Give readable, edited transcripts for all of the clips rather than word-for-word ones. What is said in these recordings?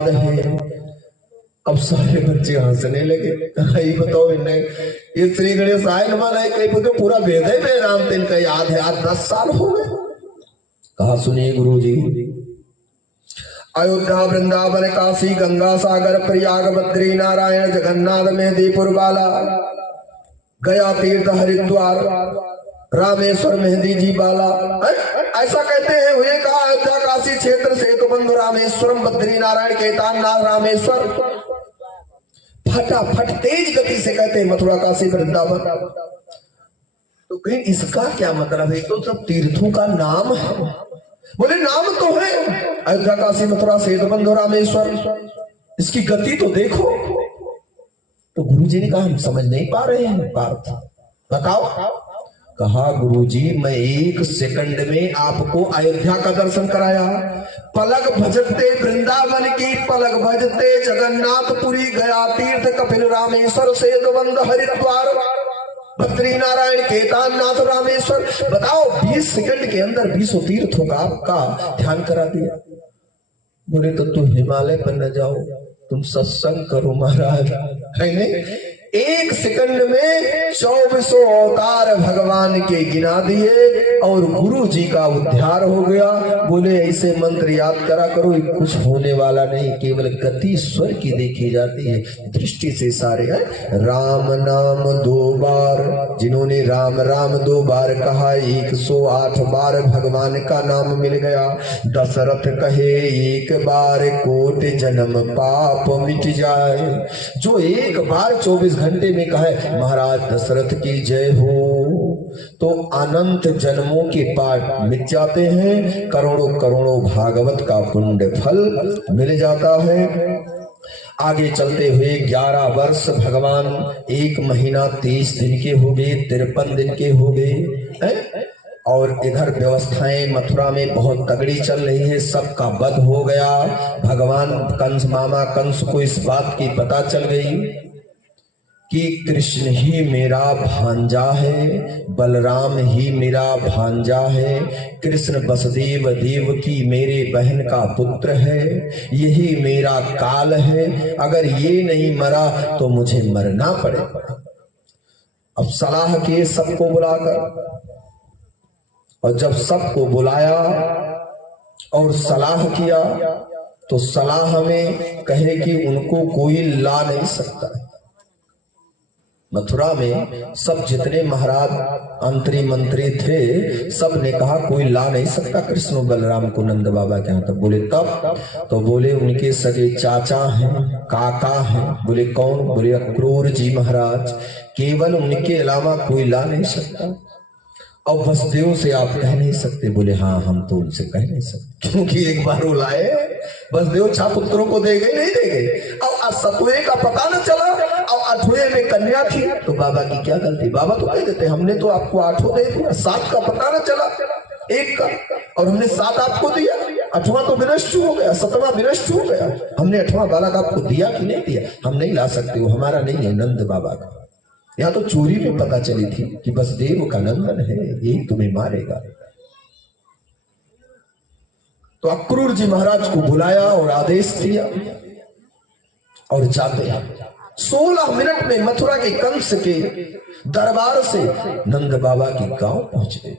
है। अब सारे बच्चे हंसने लगे। कहीं बताओ इन्हें ये श्री गणेश आय नमः है, कहीं बताओ पूरा वेद है वेदांत इनका याद है। आज 10 साल हो गए। कहा सुनिए गुरु जी, अयोध्या वृंदावन काशी गंगा सागर प्रयाग बद्री नारायण जगन्नाथ मेहंदीपुर बाला गया तीर्थ हरिद्वार रामेश्वर मेहंदी जी बाला ऐसा कहते हैं हुए। कहा अयोध्या काशी क्षेत्र सेतुबंधु रामेश्वरम बद्री नारायण केदारनाथ रामेश्वर। फटाफट तेज गति से कहते हैं मथुरा काशी वृंदावन। तो कहीं इसका क्या मतलब है? तो सब तीर्थों का नाम है। बोले नाम तो है अयोध्या काशी मथुरा सेतुबंधु रामेश्वर, इसकी गति तो देखो। तो गुरुजी ने कहा हम समझ नहीं पा रहे हैं पार्थ, बताओ। कहा गुरुजी मैं 1 सेकंड में आपको अयोध्या का दर्शन कराया। पलक भजते वृंदावन की पलक भजते जगन्नाथपुरी गया तीर्थ कपिल रामेश्वर सेतुबंध हरिद्वार बद्री नारायण केदारनाथ रामेश्वर। बताओ 20 सेकंड के अंदर 20 तीर्थों का आपका ध्यान करा दिया। बोले तो तुम हिमालय पर न जाओ, तुम सत्संग करो महाराज, है नहीं? 1 सेकंड में 24 अवतार भगवान के गिना दिए और गुरु जी का उद्धार हो गया। बोले ऐसे मंत्र याद करा करो, कुछ होने वाला नहीं, केवल गति स्वर की देखी जाती है, दृष्टि से सारे है। राम नाम 2 बार, जिन्होंने राम राम 2 बार कहा 108 बार भगवान का नाम मिल गया। दशरथ कहे 1 बार कोटि जन्म पाप मिट जाए। जो 1 बार 24 घंटे में कहे महाराज दशरथ की जय हो, तो अनंत जन्मों के पाप मिट जाते हैं, करोड़ों करोड़ों भागवत का पुण्य फल मिल जाता है। आगे चलते हुए 11 वर्ष भगवान 1 महीना 23 दिन के हो गए, 53 दिन के हो गए। और इधर व्यवस्थाएं मथुरा में बहुत तगड़ी चल रही है, सबका वध हो गया। भगवान कंस मामा कंस को इस बात की पता चल गई कि कृष्ण ही मेरा भांजा है, बलराम ही मेरा भांजा है, कृष्ण वसुदेव देव की मेरे बहन का पुत्र है, यही मेरा काल है, अगर ये नहीं मरा तो मुझे मरना पड़ेगा। अब सलाह किए सबको बुलाकर, और जब सबको बुलाया और सलाह किया तो सलाह में कहे कि उनको कोई ला नहीं सकता। मथुरा में सब जितने महाराज अंतरी मंत्री थे सब ने कहा कोई ला नहीं सकता कृष्ण बलराम को नंद बाबा के यहाँ। तब बोले तब तो बोले उनके सगे चाचा हैं, काका हैं। बोले कौन? बोले अक्रूर जी महाराज, केवल उनके अलावा कोई ला नहीं सकता। और वसुदेव से आप कह नहीं सकते? बोले हाँ हम तो उनसे कह नहीं सकते, क्योंकि एक बार वो लाए वसुदेव 6 पुत्रों को दे गए नहीं दे गए। अब 7वें का पता न चला और 8वें में कन्या थी, तो बाबा की क्या गलती? बाबा तो कह देते हमने तो आपको 8 दे दिया, 7 का पता न चला 1 का, और हमने 7 आपको दिया, 8वां तो विनष्ट हो गया, 7वां विनष्ट हो गया। हमने 8वां बालक आपको दिया कि नहीं दिया? हम नहीं ला सकते, वो हमारा नहीं है, नंद बाबा का। यहाँ तो चोरी में पता चली थी कि वसुदेव का नंदन है, यही तुम्हें मारेगा। तो अक्रूर जी महाराज को बुलाया और आदेश दिया और जाते 16 मिनट में मथुरा के कंस के दरबार से नंद बाबा की गांव पहुंच गए।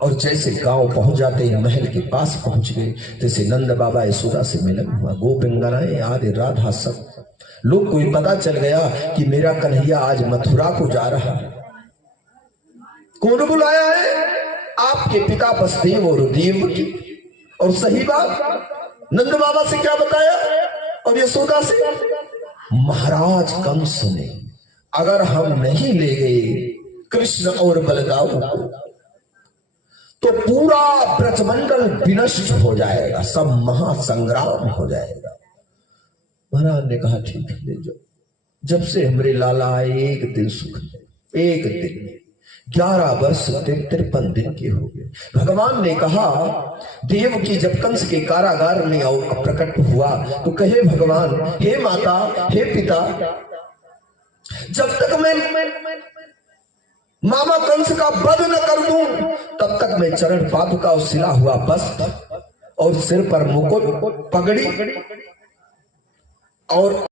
और जैसे गांव पहुंच जाते ही महल के पास पहुंच गए, जैसे नंद बाबा यशोदा से मिलन हुआ, गोपिंगनाएं आदि राधा सब लोग को पता चल गया कि मेरा कन्हैया आज मथुरा को जा रहा है। कौन बुलाया है? आपके पिता वसुदेव और देव की। और सही बात नंद बाबा से क्या बताया और यशोदा से? महाराज कंस ने अगर हम नहीं ले गए कृष्ण और बलदाऊ को तो पूरा ब्रजमंडल विनष्ट हो जाएगा, सब महासंग्राम हो जाएगा। महाराज ने कहा ठीक है ले जाओ। जब से हमरे लाला आए 1 दिन सुख, 1 दिन 11 वर्ष 53 दिन के हो गए। भगवान ने कहा देव की जब कंस के कारागार में प्रकट हुआ तो कहे भगवान हे माता हे पिता, जब तक मैं मामा कंस का वध न कर दूं तब तक मैं चरण पादुका और सिला हुआ वस्त्र और सिर पर मुकुट पगड़ी और